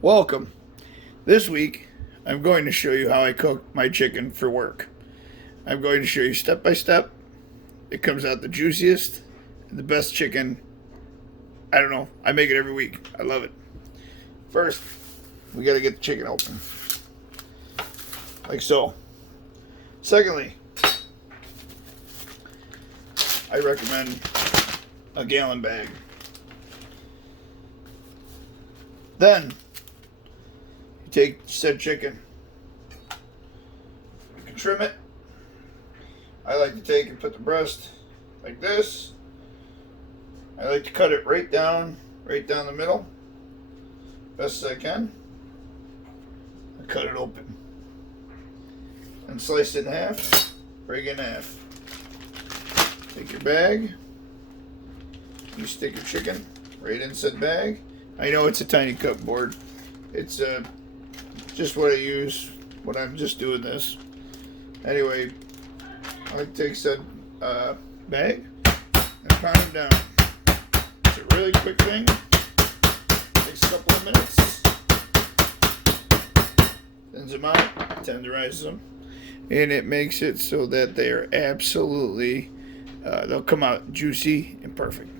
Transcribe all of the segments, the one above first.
Welcome. This week, I'm going to show you how I cook my chicken for work. I'm going to show you step by step. It comes out the juiciest and the best chicken. I don't know. I make it every week. I love it. First, we got to get the chicken open. Like so. Secondly, I recommend a gallon bag. Then, you take said chicken. You can trim it. I like to take and put the breast like this. I like to cut it right down the middle, best as I can. I cut it open. And slice it in half, break it in half. Take your bag. You stick your chicken right in said bag. I know it's a tiny cupboard. It's just what I use when I'm just doing this. Anyway, I take said bag and pound them down. It's a really quick thing. Takes a couple of minutes. Thins them out, tenderizes them, and it makes it so that they are absolutely, they'll come out juicy and perfect.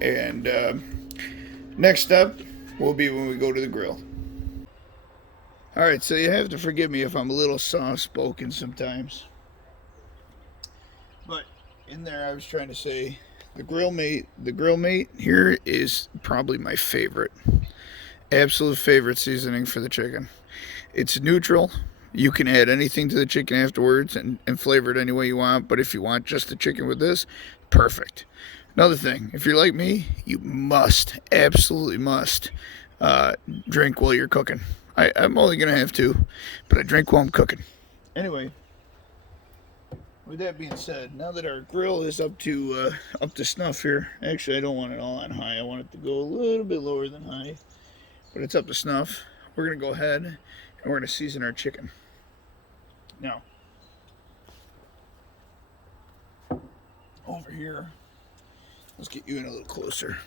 And next step will be when we go to the grill. Alright, so you have to forgive me if I'm a little soft-spoken sometimes. But in there I was trying to say the grill mate here is probably my favorite. Absolute favorite seasoning for the chicken. It's neutral. You can add anything to the chicken afterwards and flavor it any way you want, but if you want just the chicken with this, perfect. Another thing, if you're like me, you must, absolutely must, drink while you're cooking. I'm only going to have two, but I drink while I'm cooking. Anyway, with that being said, now that our grill is up to snuff here, actually I don't want it all on high. I want it to go a little bit lower than high, but it's up to snuff. We're going to go ahead and we're going to season our chicken. Now, over here, let's get you in a little closer.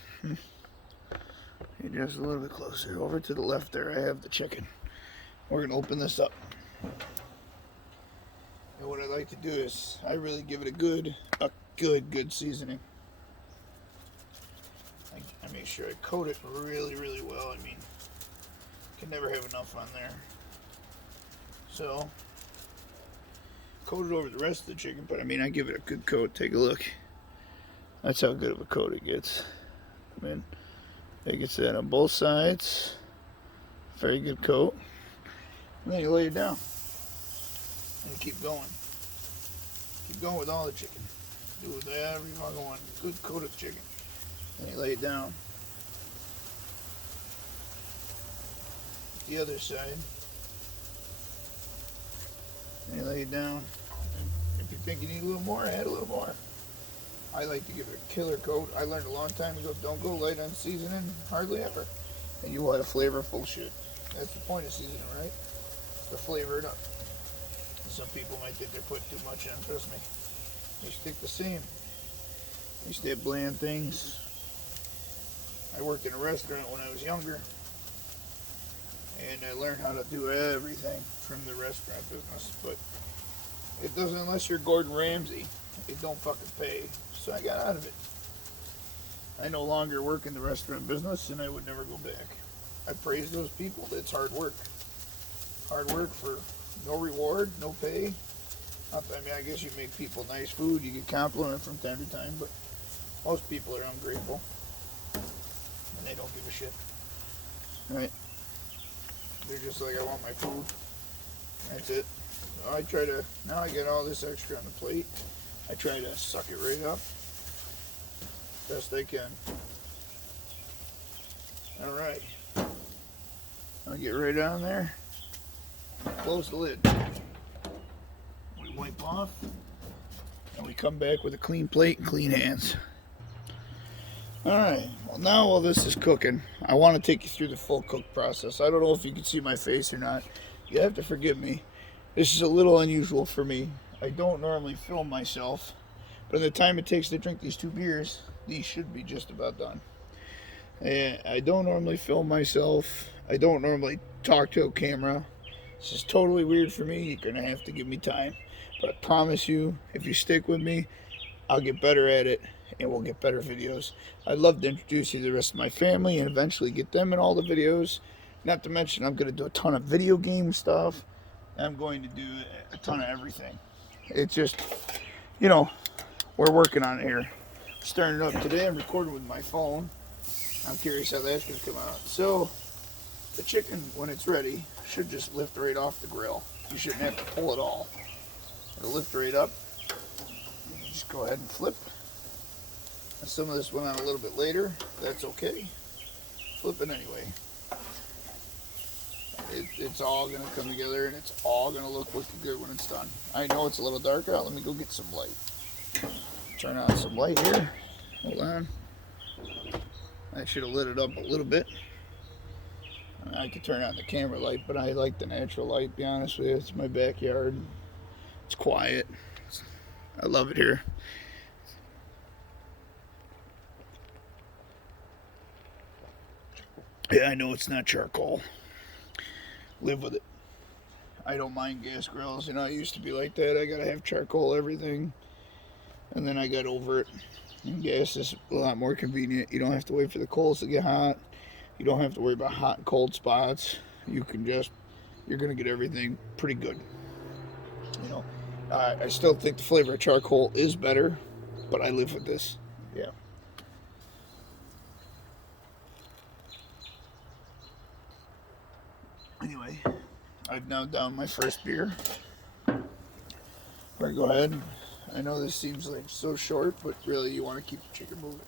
Just a little bit closer. Over to the left there, I have the chicken. We're going to open this up. And what I like to do is, I really give it a good seasoning. I make sure I coat it really, really well. I mean, can never have enough on there. So, coat it over the rest of the chicken, but I mean, I give it a good coat. Take a look. That's how good of a coat it gets. I mean, it gets that on both sides. Very good coat. And then you lay it down. And you keep going. Keep going with all the chicken. Do whatever you want going. Good coat of chicken. And you lay it down. The other side. And you lay it down. And if you think you need a little more, add a little more. I like to give it a killer coat. I learned a long time ago, don't go light on seasoning, hardly ever. And you will have flavorful shit. That's the point of seasoning, right? To flavor it up. Some people might think they're putting too much on, trust me. They stick the same. I used to have bland things. I worked in a restaurant when I was younger. And I learned how to do everything from the restaurant business. But it doesn't, unless you're Gordon Ramsay, it don't fucking pay. So I got out of it. I no longer work in the restaurant business, and I would never go back. I praise those people. It's hard work. Hard work for no reward, no pay. I mean, I guess you make people nice food. You get complimented from time to time, but most people are ungrateful. And they don't give a shit. Right? They're just like, I want my food. That's it. So I try to, now I get all this extra on the plate. I try to suck it right up best I can. Alright. I'll get right on there. Close the lid. We wipe off. And we come back with a clean plate and clean hands. Alright. Well, now while this is cooking, I want to take you through the full cook process. I don't know if you can see my face or not. You have to forgive me. This is a little unusual for me. I don't normally film myself. But in the time it takes to drink these 2 beers, these should be just about done. And I don't normally film myself. I don't normally talk to a camera. This is totally weird for me. You're going to have to give me time. But I promise you, if you stick with me, I'll get better at it and we'll get better videos. I'd love to introduce you to the rest of my family and eventually get them in all the videos. Not to mention, I'm going to do a ton of video game stuff. I'm going to do a ton of everything. It's just, you know, we're working on it here. Starting it up today. I'm recording with my phone. I'm curious how that's going to come out. So, the chicken, when it's ready, should just lift right off the grill. You shouldn't have to pull it all. It'll lift right up. You just go ahead and flip. And some of this went on a little bit later. That's okay. Flip it anyway. It's all going to come together and it's all going to look wicked good when it's done. I know it's a little dark out. Let me go get some light. Turn on some light here. Hold on. I should have lit it up a little bit. I could turn on the camera light, but I like the natural light, to be honest with you. It's my backyard. It's quiet. I love it here. Yeah, I know it's not charcoal. Live with it. I don't mind gas grills. You know, I used to be like that. I gotta have charcoal everything. And then I got over it. And gas is a lot more convenient. You don't have to wait for the coals to get hot. You don't have to worry about hot and cold spots. You can just, you're gonna get everything pretty good. You know, I still think the flavor of charcoal is better, but I live with this. Yeah. Anyway, I've now downed my first beer. I'm gonna go ahead. I know this seems like so short, but really you want to keep the chicken moving.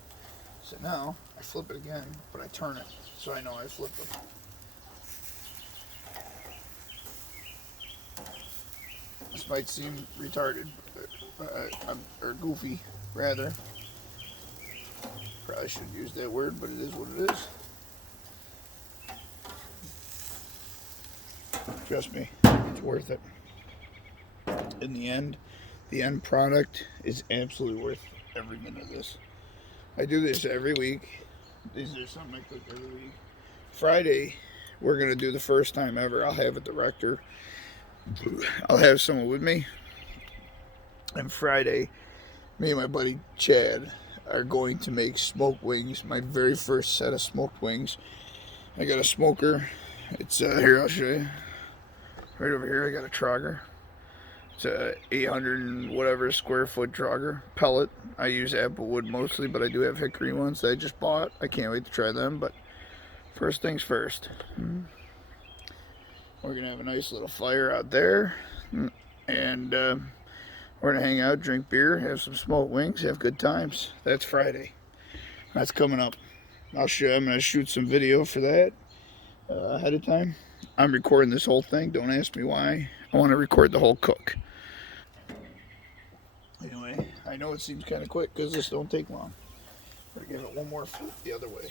So now I flip it again, but I turn it so I know I flipped it. This might seem retarded, or goofy, rather. Probably shouldn't use that word, but it is what it is. Trust me, it's worth it. In the end product is absolutely worth every minute of this. I do this every week. These are something I cook every week. Friday, we're going to do the first time ever. I'll have a director. I'll have someone with me. And Friday, me and my buddy Chad are going to make smoked wings. My very first set of smoked wings. I got a smoker. It's, here, I'll show you. Right over here, I got a Traeger. It's a 800 and whatever square foot Traeger pellet. I use apple wood mostly, but I do have hickory ones that I just bought. I can't wait to try them, but first things first. We're gonna have a nice little fire out there, and we're gonna hang out, drink beer, have some smoked wings, have good times. That's Friday. That's coming up. I'm gonna shoot some video for that ahead of time. I'm recording this whole thing. Don't ask me why. I want to record the whole cook. Anyway, I know it seems kind of quick because this don't take long. We're gonna give it one more flip the other way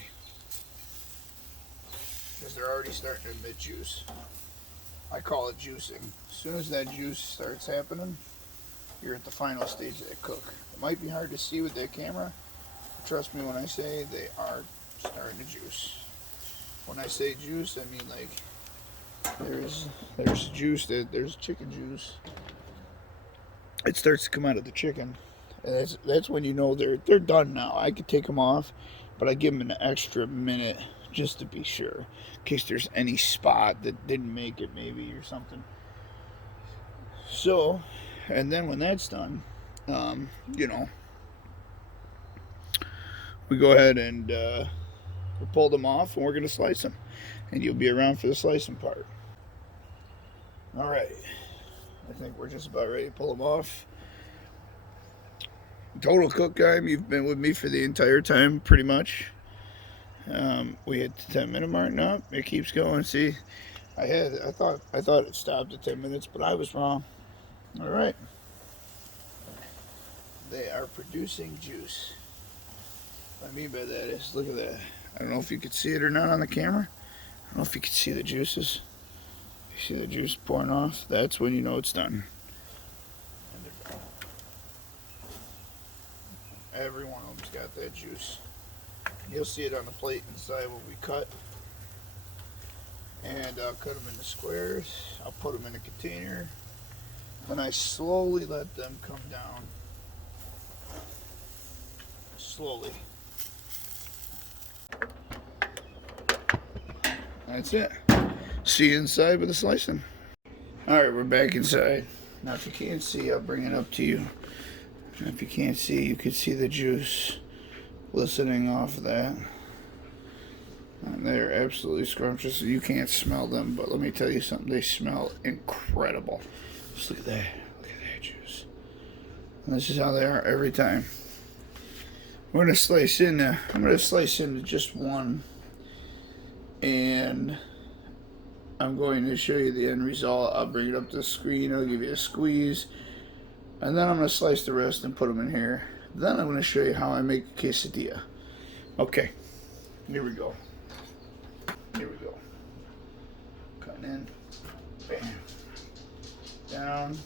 because they're already starting to emit juice. I call it juicing. As soon as that juice starts happening, you're at the final stage of that cook. It might be hard to see with that camera. But trust me when I say they are starting to juice. When I say juice, I mean like there's juice, there's chicken juice. It starts to come out of the chicken, and that's when you know they're done now. I could take them off, but I give them an extra minute just to be sure, in case there's any spot that didn't make it maybe or something. So, and then when that's done, you know, we go ahead and we pull them off, and we're gonna slice them, and you'll be around for the slicing part. All right, I think we're just about ready to pull them off. Total cook time, you've been with me for the entire time, pretty much. We hit the 10-minute mark. No, it keeps going. See, I thought it stopped at 10 minutes, but I was wrong. All right, they are producing juice. What I mean by that is, look at that. I don't know if you could see it or not on the camera. I don't know if you could see the juices. You see the juice pouring off? That's when you know it's done. Every one of them's got that juice. You'll see it on the plate inside when we cut. And I'll cut them into squares. I'll put them in a container. Then I slowly let them come down. Slowly. That's it. See you inside with the slicing. Alright, we're back inside. Now if you can't see, I'll bring it up to you. And if you can't see, you can see the juice glistening off of that. And they're absolutely scrumptious. You can't smell them, but let me tell you something. They smell incredible. Just look at that. Look at that juice. And this is how they are every time. We're going to slice in. I'm going to slice into just one. And I'm going to show you the end result. I'll bring it up to the screen. I'll give you a squeeze. And then I'm going to slice the rest and put them in here. Then I'm going to show you how I make a quesadilla. Okay. Here we go. Here we go. Cutting in. Bam. Down.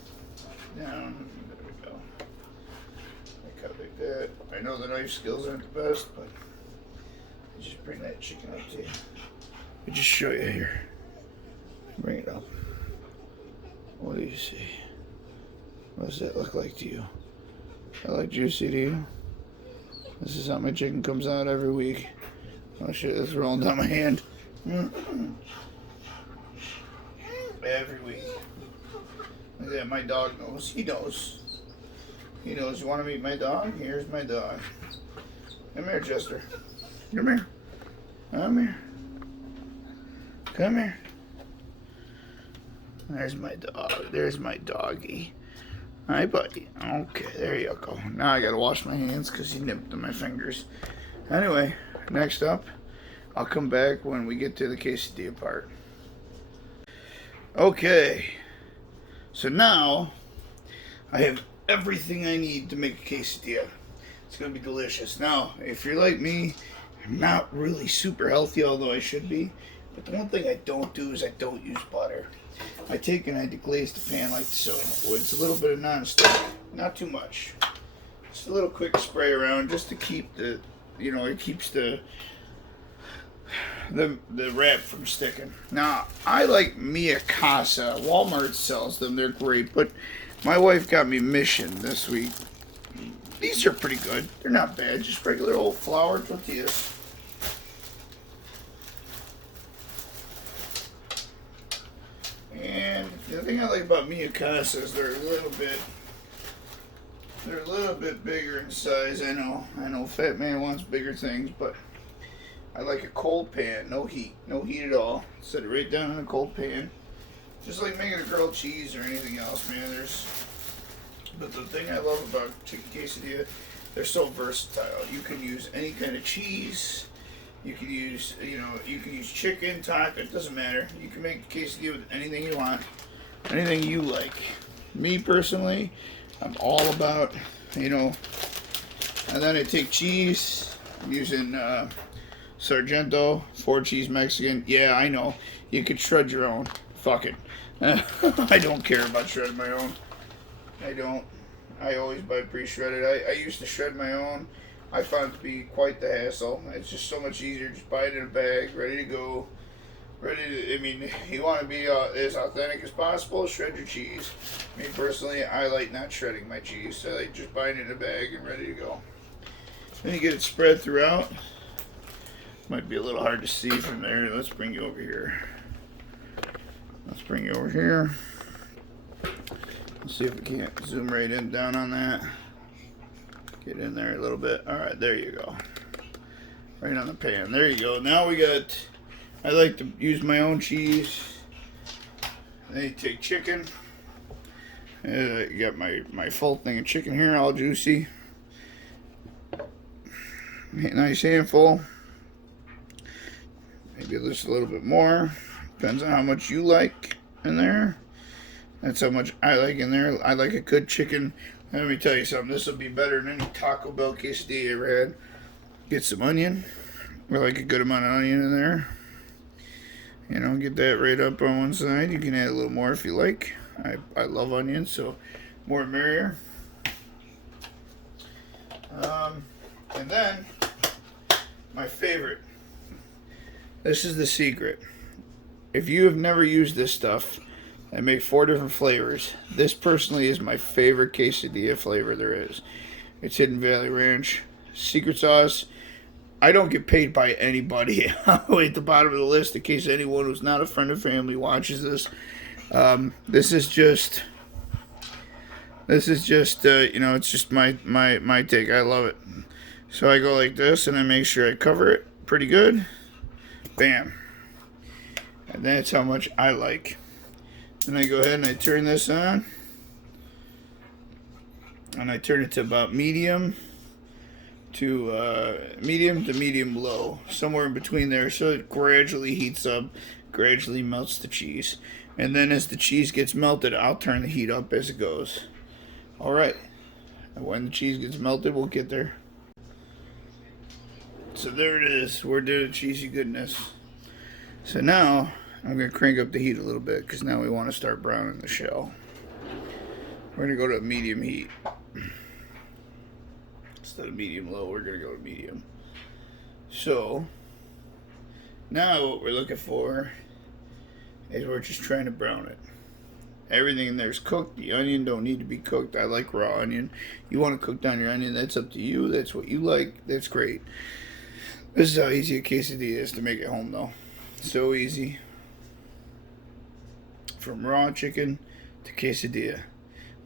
Down. There we go. I cut like that. I know the knife skills aren't the best, but I just bring that chicken up to you. Let me just show you here. Bring it up. What do you see? What does that look like to you? That look juicy to you? This is how my chicken comes out every week. Oh shit, it's rolling down my hand. Every week. Look at that, my dog knows. He knows. He knows. You want to meet my dog? Here's my dog. Come here, Chester. Come here. Come here. Come here. There's my dog. There's my doggy. Hi, buddy. Okay, there you go. Now I gotta wash my hands because he nipped in my fingers. Anyway, next up, I'll come back when we get to the quesadilla part. Okay, so now I have everything I need to make a quesadilla. It's gonna be delicious. Now, if you're like me, I'm not really super healthy, although I should be. But the one thing I don't do is I don't use butter. I take and I deglaze the pan like so. It's a little bit of non-stick, not too much. Just a little quick spray around, just to keep the, you know, it keeps the wrap from sticking. Now I like Mia Casa. Walmart sells them. They're great, but my wife got me Mission this week. These are pretty good. They're not bad. Just regular old flour tortillas. And the thing I like about Mia Casa is they're a little bit bigger in size. I know fat man wants bigger things, but I like a cold pan, no heat at all. Set it right down in a cold pan. Just like making a grilled cheese or anything else, man. But the thing I love about chicken quesadilla, they're so versatile. You can use any kind of cheese. You can use, you can use chicken, taco, it doesn't matter. You can make a quesadilla with anything you want, anything you like. Me personally, I'm all about, and then I take cheese. I'm using Sargento, 4-cheese Mexican. Yeah, I know. You could shred your own. Fuck it. I don't care about shredding my own. I don't. I always buy pre-shredded. I used to shred my own. I found it to be quite the hassle. It's just so much easier. Just buy it in a bag, ready to go. You want to be as authentic as possible, shred your cheese. Me personally, I like not shredding my cheese. I like just buying it in a bag and ready to go. Then you get it spread throughout. Might be a little hard to see from there. Let's bring you over here. Let's see if we can't zoom right in down on that. Get in there a little bit. Alright, there you go. Right on the pan. There you go. Now I like to use my own cheese. Then you take chicken. You got my full thing of chicken here, all juicy. Nice handful. Maybe just a little bit more. Depends on how much you like in there. That's how much I like in there. I like a good chicken. Let me tell you something. This will be better than any Taco Bell quesadilla you ever had. Get some onion. I like a good amount of onion in there. Get that right up on one side. You can add a little more if you like. I love onions, so more the merrier. And then, my favorite. This is the secret. If you have never used this stuff, I make 4 different flavors. This personally is my favorite quesadilla flavor there is. It's Hidden Valley Ranch. Secret sauce. I don't get paid by anybody. I'm at the bottom of the list in case anyone who's not a friend or family watches this. This is just you know, it's just my take. I love it. So I go like this, and I make sure I cover it pretty good. Bam. And that's how much I like. Then I go ahead and I turn this on. And I turn it to about medium to medium low. Somewhere in between there. So it gradually heats up, gradually melts the cheese. And then as the cheese gets melted, I'll turn the heat up as it goes. Alright. And when the cheese gets melted, we'll get there. So there it is. We're doing cheesy goodness. So now, I'm going to crank up the heat a little bit because now we want to start browning the shell. We're going to go to medium heat. Instead of medium low, we're going to go to medium. So, now what we're looking for is we're just trying to brown it. Everything in there is cooked. The onion don't need to be cooked. I like raw onion. You want to cook down your onion, that's up to you. That's what you like. That's great. This is how easy a quesadilla is to make at home, though. So easy. From raw chicken to quesadilla.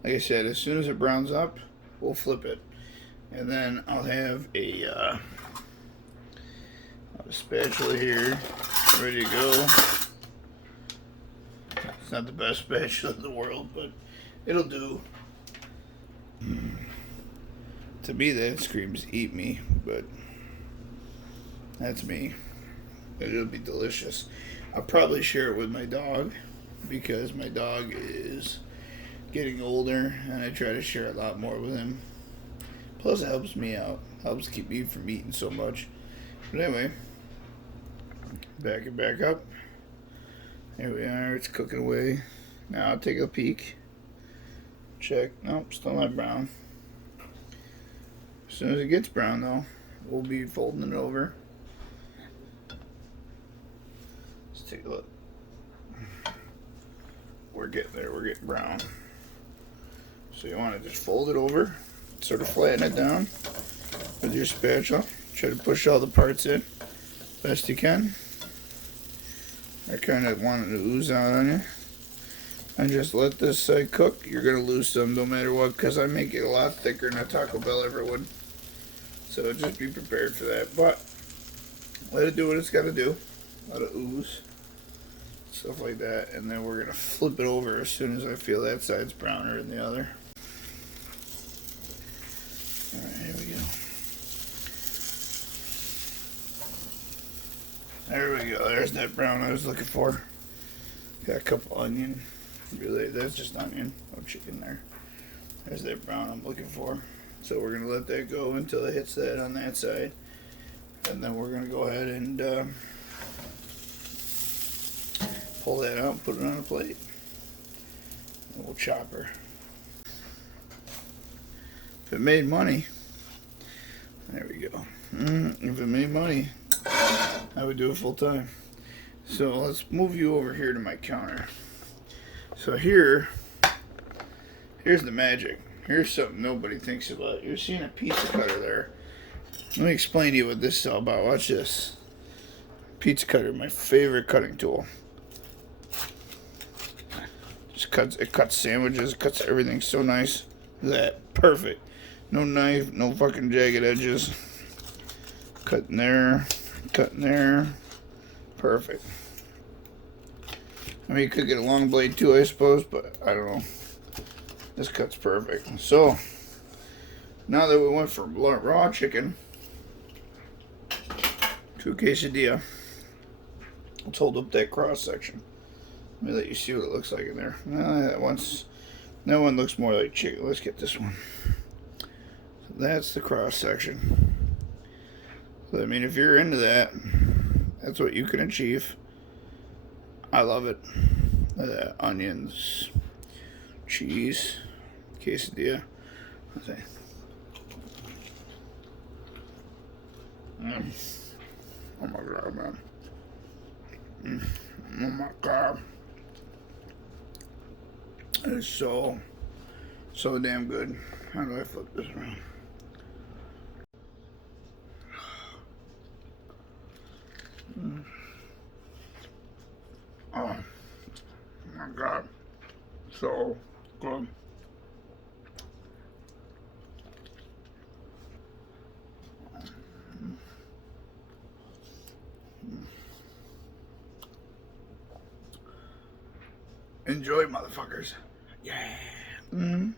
Like I said, as soon as it browns up, we'll flip it. And then I'll have a spatula here, ready to go. It's not the best spatula in the world, but it'll do. To me, that screams eat me, but that's me. It'll be delicious. I'll probably share it with my dog because my dog is getting older and I try to share a lot more with him. Plus it helps me out. Helps keep me from eating so much. But anyway, back it back up. Here we are. It's cooking away. Now I'll take a peek. Check. Nope, still not brown. As soon as it gets brown though, we'll be folding it over. Take a look. We're getting there. We're getting brown. So you want to just fold it over, sort of flatten it down with your spatula. Try to push all the parts in best you can. I kind of want it to ooze out on you. And just let this side cook. You're going to lose some no matter what because I make it a lot thicker than a Taco Bell ever would. So just be prepared for that. But let it do what it's got to do. Let it ooze. Stuff like that, and then we're gonna flip it over as soon as I feel that side's browner than the other. Alright, here we go. There we go, there's that brown I was looking for. Got a couple onion. Really, that's just onion, no chicken there. There's that brown I'm looking for. So we're gonna let that go until it hits that on that side. And then we're gonna go ahead and pull that out and put it on a plate. A little chopper. If it made money, there we go. If it made money, I would do it full time. So let's move you over here to my counter. So here's the magic. Here's something nobody thinks about. You're seeing a pizza cutter there. Let me explain to you what this is all about. Watch this. Pizza cutter, my favorite cutting tool. It cuts sandwiches, cuts everything so nice. That perfect. No knife, no fucking jagged edges. Cutting there, perfect. I mean, you could get a long blade too, I suppose, but I don't know. This cuts perfect. So now that we went from raw chicken to a quesadilla, let's hold up that cross section. Let me let you see what it looks like in there. That one looks more like chicken. Let's get this one. So that's the cross section. So I mean, if you're into that, that's what you can achieve. I love it. Onions, cheese, quesadilla. Mm. Oh my god, man. Oh my god. It's so damn good. How do I flip this around? Oh my god. So good. Enjoy, motherfuckers. Yeah. Mm-hmm.